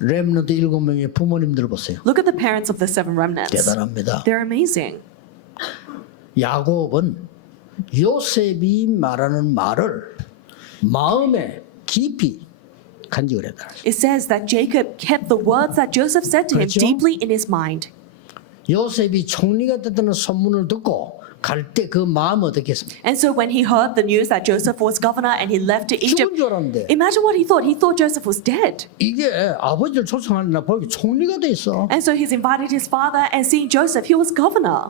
렘넌트 7명의 부모님들 보세요. Look at the parents of the seven remnants. 대단합니다. They're amazing. 야곱은 요셉이 말하는 말을 마음에 깊이 간직을 했다. It says that Jacob kept the words that Joseph said to him 그렇죠? deeply in his mind. 요셉이 총리가 됐다는 소문을 듣고 갈 때 그 마음 어떻게 했습니까? And so when he heard the news that Joseph was governor and he left to Egypt, 죽은 줄 알았는데 imagine what he thought. He thought Joseph was dead. 이게 아버지를 초청하려나 보니 총리가 돼 있어. And so he's invited his father and seeing Joseph, he was governor.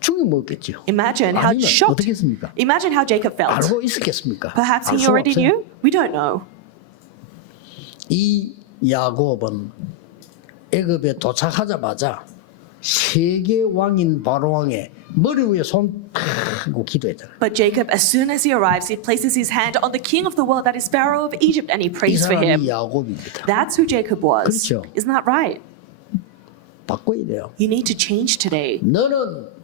충격 먹었겠죠. Imagine how 아니면 shocked. 어떻게 했습니까? Imagine how Jacob felt. 알고 있었겠습니까? Perhaps 알 he 수가 already 없어요. knew? We don't know. 이 야곱은 애굽에 도착하자마자 세계 왕인 바로 왕의 머리 위에 손 하고 기도했잖아. But Jacob, as soon as he arrives, he places his hand on the king of the world, that is Pharaoh of Egypt, and he 이 prays for him. 사람이 야곱입니다. That's who Jacob was. 그렇죠. Isn't that right? 바꿔야 돼요. You need to change today. 너는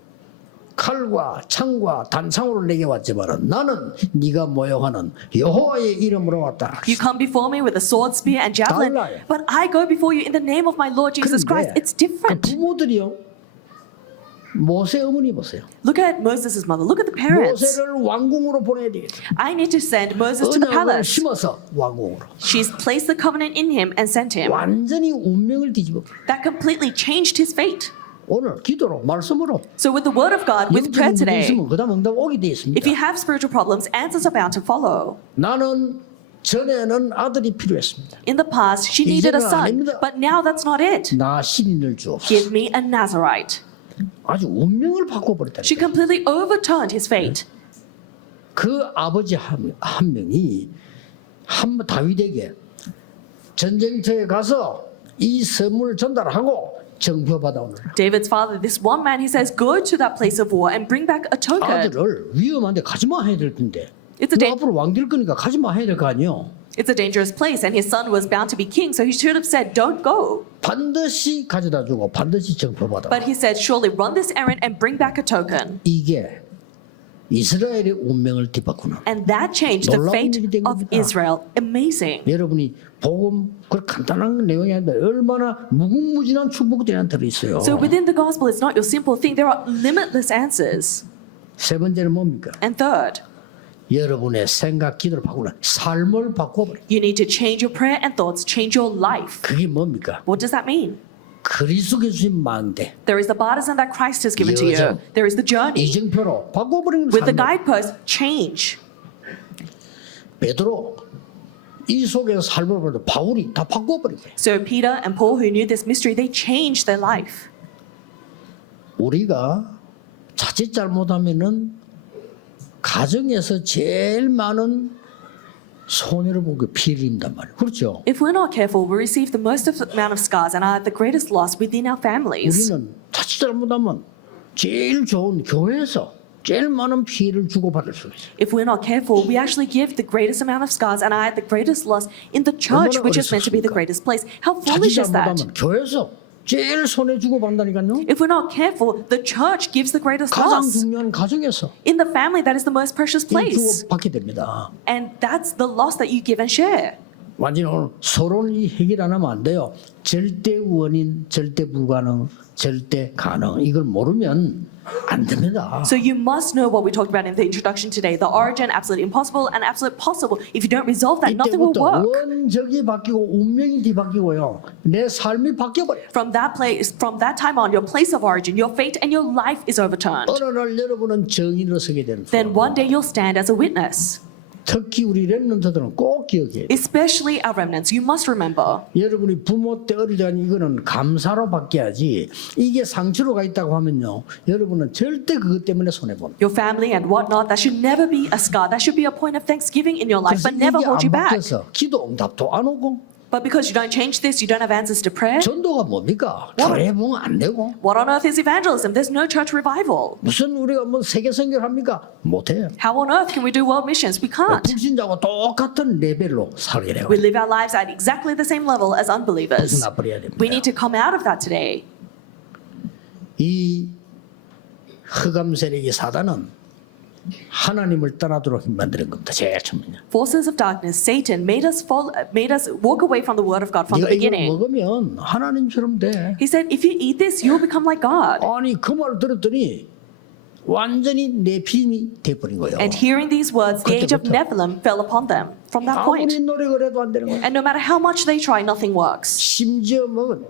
칼과 창과 단창으로 내게 왔지만 나는 네가 모욕하는 여호와의 이름으로 왔다. You come before me with a sword, spear, and javelin, 달라요. but I go before you in the name of my Lord Jesus Christ. It's 그 different. 부모들이요. 모세 어머니 보세요. Look at Moses' mother. Look at the parents. 모세를 왕궁으로 보내야 되겠다. I need to send Moses to the 언약을 palace. 심어서 왕궁으로. She's placed the covenant in him and sent him. 완전히 운명을 뒤집어. That completely changed his fate. 오늘 기도로 말씀으로 So with the word of God, with prayer 영적인 문제 today, 있으면 그다음 응답 오게 돼 if 있습니다. you have spiritual problems, answers are bound to follow. 나는 전에는 아들이 필요했습니다. In the past, she needed a 이제는 son, 아닙니다. but now that's not it. 나 신인을 주옵소서. Give me a Nazarite. 아주 운명을 바꿔버렸다. She completely overturned his fate. 그 아버지 한 명이 다윗에게 전쟁터에 가서 이 선물을 전달하고 정표 받아오느라. David's father, this one man, he says, go to that place of war and bring back a token. 아들을 위험한데 가지마 해야 될 텐데. It's a 너 da- 앞으로 왕 될 거니까 가지마 해야 될 거 아니요. It's a dangerous place, and his son was bound to be king, so he should have said, don't go. 반드시 가져다 주고 반드시 정표 받아. But he said, surely run this errand and bring back a token. 이게 이스라엘의 운명을 뒤바꾸는. And that changed the 놀라운 fate 일이 된 of 겁니다. Israel. Amazing. 여러분이 복음 그 간단한 내용이 아닌데 얼마나 무궁무진한 축복들이 안에 들어 있어요. So within the gospel, it's not your simple thing. There are limitless answers. 세 번째는 뭡니까? And third, 여러분의 생각, 기도를 바꾸는 삶을 바꿔버려. you need to change your prayer and thoughts, change your life. 그게 뭡니까? What does that mean? 그리스도께 주신 망대, There is the baptism that Christ has given to you. 여정. There is the journey. 이정표로 바꿔버리는 With the 삶. guidepost, change. 베드로 이 속에서 삶을 보는데 바울이 다 바꿔버린 거예요. So Peter and Paul, who knew this mystery, they changed their life. 우리가 자칫 잘못하면은 가정에서 제일 많은 손해를 보고 피해를 입는단 말이에요. 그렇죠? If we're not careful, we receive the most amount of scars and are the greatest loss within our families. 우리는 자칫 잘못하면 제일 좋은 교회에서 제일 많은 피해를 주고받을 수 있어요. If we're not careful, we actually give the greatest amount of scars and are at the greatest loss in the church, 얼마나 which is meant to be the 어리석습니까? greatest place. How 자칫 foolish is that? 잘못하면 교회에서 제일 손해 주고받는다니까요. If we're not careful, the church gives the greatest 가장 loss. 중요한 가정에서 In the family, that is the most precious place. 주고받게 됩니다. And that's the loss that you give and share. 완전히 오늘 서로는 이 해결 안 하면 안 돼요. 절대 원인, 절대 불가능, 절대 가능 이걸 모르면 안 됩니다. So you must know what we talked about in the introduction today. The origin, absolute impossible, and absolute possible. If you don't resolve that, nothing will 이때부터 work. 원적이 바뀌고 운명이 뒤바뀌고요. 내 삶이 바뀌어버려요. From that place, from that time on, your place of origin, your fate, and your life is overturned. 어느 날 여러분은 정인으로 서게 되는 Then one day you'll stand as a witness. 특히 우리 렘넌트들은 꼭 기억해야 돼요. Especially our remnants, you must remember. 여러분이 부모 때 어릴 때 이거는 감사로 바뀌어야지 이게 상처로 가 있다고 하면요. 여러분은 절대 그것 때문에 손해봅니다. Your family and whatnot, that should never be a scar. That should be a point of thanksgiving in your life, 그래서 but never 이게 hold you 안 back. 바뀌어서 기도 응답도 안 오고 But because you don't change this, you don't have answers to prayer. 전도가 뭡니까? 교회 보면 안 되고 What on earth is evangelism? There's no church revival. 무슨 우리가 뭐 세계 선교를 합니까? 못해요. How on earth can we do world missions? We can't. 불신자하고 똑같은 레벨로 살게 돼요. We live our lives at exactly the same level as unbelievers. 벗어나버려야 됩니다. We need to come out of that today. 이 흑암 세력의 사단은 하나님을 떠나도록 만드는 겁니다. 제일 처음에는. Forces of darkness, Satan made us walk away from the word of God from the 네가 이걸 beginning. 먹으면 하나님처럼 돼. He said, if you eat this, you'll become like God. 아니 그 말을 들었더니 완전히 네피림이 돼버린 거예요. And hearing these words, the age of 그때부터. Nephilim fell upon them from that 아무리 point. 노력을 해도 안 되는 거예요. And no matter how much they try, nothing works. 심지어 뭐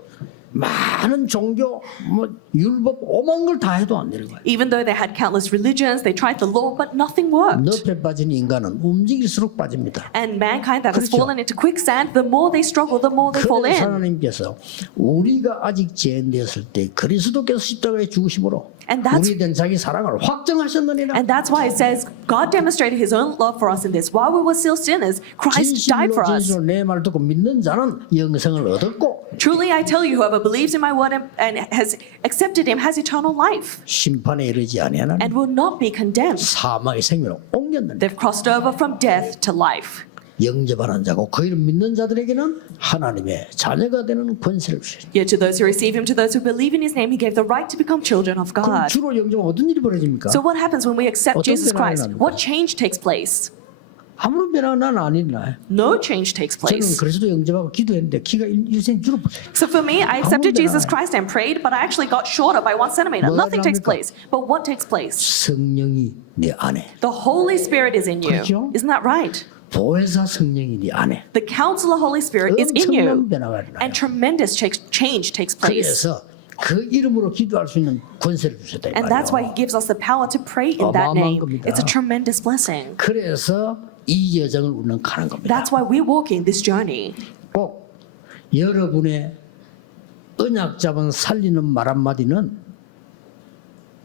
많은 종교, 뭐 율법 오만 걸 다 해도 안 되는 거예요. Even though they had countless religions, they tried the law, but nothing worked. 늪에 빠진 인간은 움직일수록 빠집니다. And mankind that has 그렇죠. fallen into quicksand, the more they struggle, the more they fall 그래서 in. 하나님께서 우리가 아직 죄인되었을 때 그리스도께서 십자가에 죽으심으로 And that's- 우리에 대한 자기 사랑을 확정하셨느니라. And that's why it says God demonstrated his own love for us in this. While we were still sinners, Christ died for us. 진실로 내 말 듣고 믿는 자는 영생을 얻었고 Truly I tell you, whoever believes in my word and has accepted him has eternal life 심판에 이르지 아니하나니 and will not be condemned. 사망의 생명으로 옮겼느니라. They've crossed over from death to life. 영접하는 자고 그 이름 믿는 자들에게는 하나님의 자녀가 되는 권세를 주셨습니다. Yet to those who receive him, to those who believe in his name, he gave the right to become children of 그럼 God. 주로 영접하면 어떤 일이 벌어집니까? So what happens when we accept 어떤 Jesus 변화가 Christ? 일어납니까? What change takes place? 아무런 변화가 난 안 일어나요. No change takes 저는 place. 그리스도 영접하고 기도했는데 키가 일생 줄어버려요. So for me, I accepted 아무 Jesus 변화. Christ and prayed, but I actually got shorter by 1 centimeter. 뭐가 Nothing takes 일어납니까? place. But what takes place? 성령이 내 안에, The Holy Spirit is in you. 그렇죠? Isn't that right? 보혜사 성령이 네 안에 The Counselor Holy Spirit is in 엄청난 you. 변화가 일어나요. And tremendous change takes place. 그래서 그 이름으로 기도할 수 있는 권세를 주셨다 이 And that's why he 말이에요. gives us the power to pray in that 어마어마한 name. 겁니다. It's a tremendous blessing. 그래서 이 여정을 우리는 가는 겁니다. That's why we're walking this journey. 꼭 여러분의 언약 잡은 살리는 말 한마디는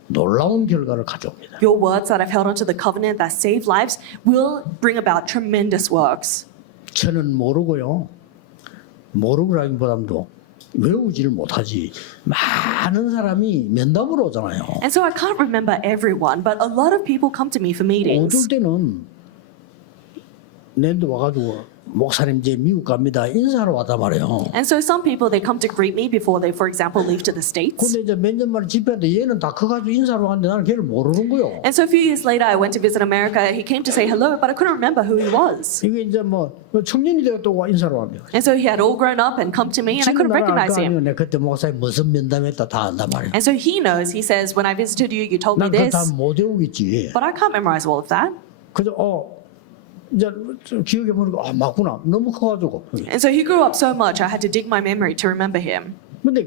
놀라운 결과를 가져옵니다. Your words that have held onto the covenant that save lives will bring about tremendous works. 저는 모르고요. 모르고라기보다도 외우지를 못하지. 많은 사람이 면담으로 오잖아요. And so I can't remember everyone, but a lot of people come to me for meetings. 어떨 때는 내도 와가지고 목사님 이제 미국 갑니다 인사하러 왔단 말이에요. And so some people, they come to greet me before they, for example, leave to the States. 근데 이제 몇 년 만에 집회한테 얘는 다 커가지고 인사하러 갔는데 나는 걔를 모르는 거요. And so a few years later, I went to visit America. He came to say hello, but I couldn't remember who he was. 이게 이제 뭐 청년이 되었다고 인사를 왔네요. And so he had all grown up and come to me, and I 지금 couldn't 나는 recognize 알거 아니에요. him. 내가 그때 목사님 무슨 면담했다 다 안단 말이에요. And so he knows. He says, when I visited you, you told me 난 그거 this, 다못 외우겠지. but I can't memorize all of that. 그래서 이제 좀 기억해 보니까 맞구나. 너무 커가지고. And so he grew up so much, I had to dig my memory to remember him. 근데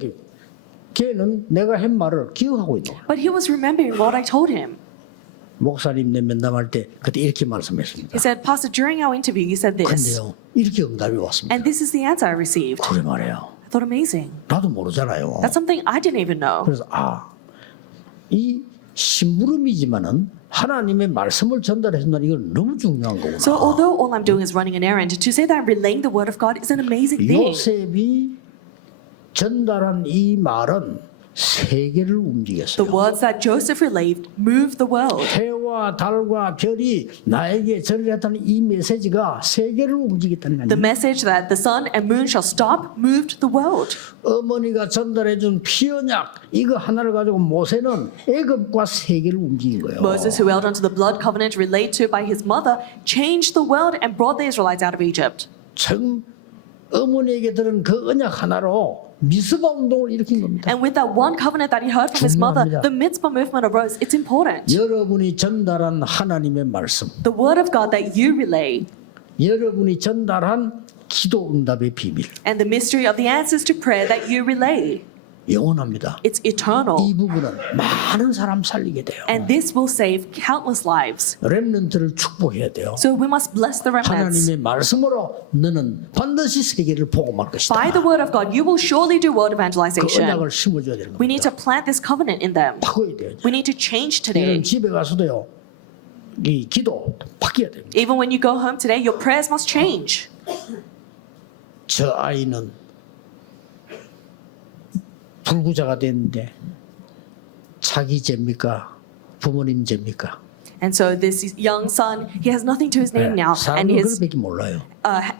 걔는 내가 한 말을 기억하고 있는 거야. But he was remembering what I told him. 목사님 내 면담할 때 그때 이렇게 말씀했습니다. He said, Pastor, during our interview, you said this. 근데요 이렇게 응답이 왔습니다. And this is the answer I received. 그래 말이에요. I thought, amazing. 나도 모르잖아요. That's something I didn't even know. 그래서 이 심부름이지만은 하나님의 말씀을 전달해 준다는 이건 너무 중요한 거구나. So although all I'm doing is running an errand, to say that I'm relaying the word of God is an amazing thing. 요셉이 전달한 이 말은 세계를 The 움직였어요. words that Joseph relayed moved the world. 해와 달과 별이 나에게 절이랬다는 이 메시지가 세계를 움직였다는 The 거아니에요. message that the sun and moon shall stop moved the world. 어머니가 전달해준 피언약 이거 하나를 가지고 모세는 애굽과 세계를 움직인 거예요. Moses, who held onto the blood covenant relayed to by his mother, changed the world and brought the Israelites out of Egypt. 참 어머니에게 들은 그 언약 하나로 미스바 운동을 일으킨 겁니다. And with that one covenant that he heard from his mother, 중요합니다. the mitzvah movement arose. It's important. 여러분이 전달한 하나님의 말씀, The word of God that you relay 여러분이 전달한 기도 응답의 비밀 and the mystery of the answers to prayer that you relay. 영원합니다. It's eternal. 이 부분은 많은 사람 살리게 돼요. And this will save countless lives. 렘넌트를 축복해야 돼요. So we must bless the remnants. 하나님의 말씀으로 너는 반드시 세계를 복음할 것이다. By the word of God, you will surely do world 그 evangelization. 언약을 심어줘야 되는 We need to 겁니다. plant this covenant in them. 바꿔야 돼요. We need to change 여러분 today. 집에 가서도요. 이 기도 바뀌어야 됩니다. Even when you go home today, your prayers must change. 저 아이는 불구자가 됐는데 자기 죄입니까? 부모님 죄입니까? And so this young son, he has nothing to his name now, and 사람은 his 그것밖에 몰라요.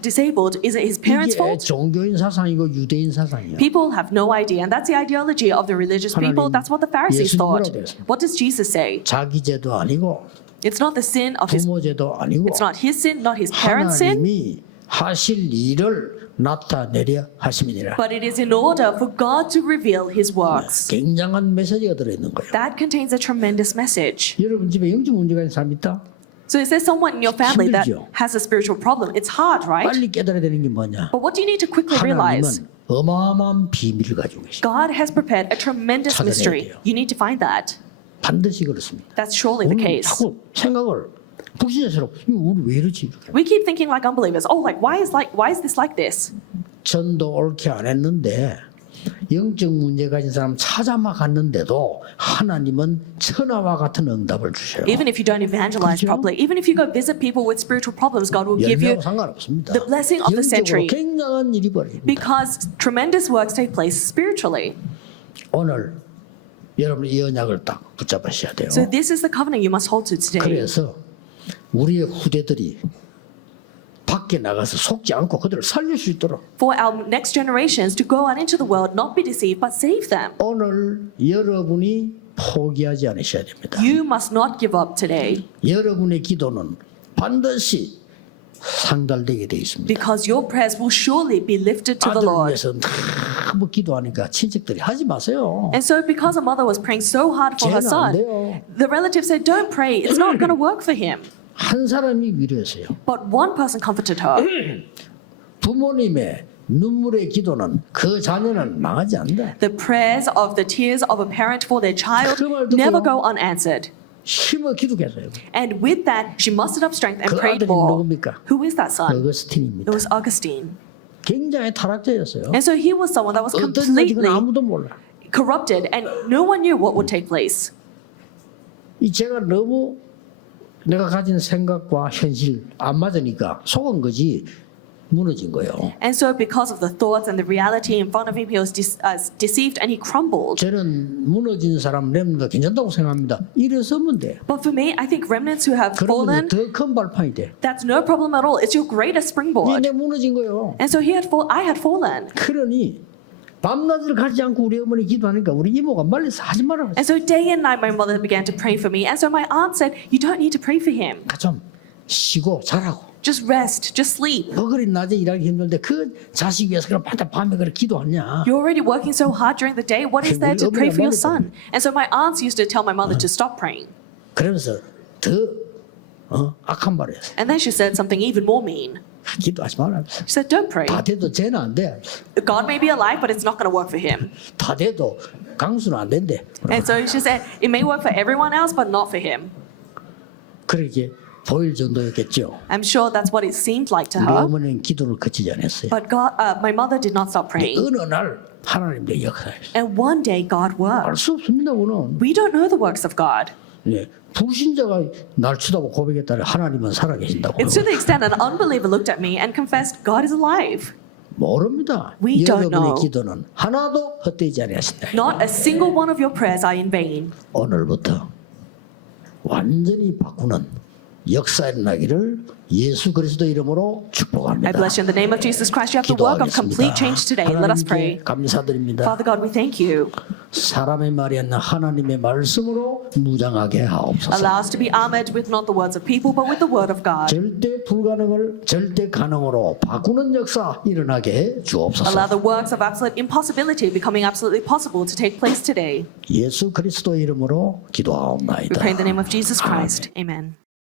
disabled. Is it his parents' 이게 fault? 종교인 사상이고 유대인 사상이에요. People have no idea, and that's the ideology of the religious people. 하나님, That's what the Pharisees 예수님 thought. 뭐라고 그랬어요? What does Jesus say? 자기 죄도 아니고 It's not the sin of his. 부모 죄도 아니고 It's not his sin, not his parents' sin. 하나님이 하실 일을 나타내려 하심이니라. But it is in order for God to reveal His works. 굉장한 메시지가 들어있는 거예요. That contains a tremendous message. 여러분 집에 영적 문제가 있는 사람 있다? So is there someone in your family that 힘들죠. has a spiritual problem? It's hard, right? 빨리 깨달아야 되는 게 뭐냐? But what do you need to quickly realize? 하나님은 어마어마한 비밀을 가지고 계십니다. God has prepared a tremendous 찾아내야 mystery. 돼요. You need to find that. 반드시 그렇습니다. That's surely the 오늘 case. 자꾸 생각을 불신자처럼 우리 왜 이러지? 이렇게. We keep thinking like unbelievers. Oh, why is this like this? 전도 옳게 안 했는데 영적 문제 가진 사람 찾아만 갔는데도 하나님은 천하와 같은 응답을 주셔요. Even if you don't evangelize 그렇죠? properly, even if you go visit people with spiritual problems, God will give you 열매하고 상관없습니다. the blessing of the 영적으로 century. 굉장한 일이 벌어집니다. because tremendous works take place spiritually. 오늘 여러분 이 언약을 딱 붙잡으셔야 돼요. So this is the covenant you must hold to today. 그래서 우리의 후대들이 밖에 나가서 속지 않고 그들을 살릴 수 있도록 For our next generations to go out into the world, not be deceived, but save them. 오늘 여러분이 포기하지 않으셔야 됩니다. You must not give up today 여러분의 기도는 반드시 상달되게 돼 있습니다. because your prayers will surely be lifted to the 아들 Lord. 위해서 너무 기도하니까 친척들이 하지 마세요. And so because a mother was praying so hard for her 쟤는 안 son, 돼요. the relative said, don't pray, it's not going to work for him. 한 사람이 위로했어요. But one person comforted her. 부모님의 눈물의 기도는 그 자녀는 망하지 않는다. The prayers of the tears of a parent for their child 그 말 듣고요. never go unanswered. 힘을 기도했어요. And with that, she mustered up strength and 그 prayed 아들이 more. 누굽니까? Who is that son? 어거스틴입니다. It was Augustine. 굉장히 타락자였어요. And so he was someone that was 어떤 일인지 completely 아무도 몰라. corrupted, and no one knew what would take place. 이 제가 너무 내가 가진 생각과 현실 안 맞으니까 속은 거지 무너진 거예요. And so because of the thoughts and the reality in front of him, he was deceived and he crumbled. 저는 무너진 사람 렘도 괜찮다고 생각합니다. 일어서면 돼. But for me, I think remnants who have fallen, 그러면 더 큰 발판이 돼. that's no problem at all. It's your greatest 이게 springboard. 내 무너진 거예요. And so I had fallen. 그러니 밤낮을 가지 않고 우리 어머니 기도하니까 우리 이모가 말려서 하지 말라. And so day and night, my mother began to pray for me. And so my aunt said, you don't need to pray for him. 좀 쉬고 자라고. Just rest, just sleep. 너그린 낮에 일하기 힘든데 그 자식 위해서 그럼 밤에 그래 기도하냐? You're already working so hard during the day. What is there to 우리 pray for your 어머니가 son? And so my aunts used to tell my mother to stop praying. 그러면서 더 악한 말을 했어. And then she said something even more mean. 기도하지 말라. She said, don't pray. 다 돼도 쟤는 안 돼. God may be alive, but it's not going to work for him. 다 돼도 강수는 안 된대. And so she said, it may work for everyone else, but not for him. 그렇게 보일 정도였겠죠. I'm sure that's what it seemed like to 우리 her. 어머니는 기도를 그치지 않았어요. But my mother did not stop praying. 어느 날 하나님의 역사였어요. And one day God worked. 알 수 없습니다. 그는 We don't know the works of God. 불신자가 날 쳐다보고 고백했다래 하나님은 살아계신다고. It's to the extent an unbeliever looked at me and confessed, God is alive. 모릅니다. We don't 여러분의 know. 기도는 하나도 헛되지 아니하신다. Not a single one of your prayers are in vain. 오늘부터 완전히 바꾸는 역사 일어나기를 예수 그리스도 이름으로 축복합니다. I bless you in the name of Jesus Christ. You have the work of complete change today. Let us pray. 하나님께 감사드립니다. Father God, we thank you. 사람의 말이 아니라 하나님의 말씀으로 무장하게 하옵소서. Allow us to be armored with not the words of people, but with the word of God. 절대 불가능을 절대 가능으로 바꾸는 역사 일어나게 해 주옵소서. Allow the works of absolute impossibility becoming absolutely possible to take place today. 예수 그리스도 이름으로 We 기도하옵나이다. pray in the name of Jesus Christ. Amen.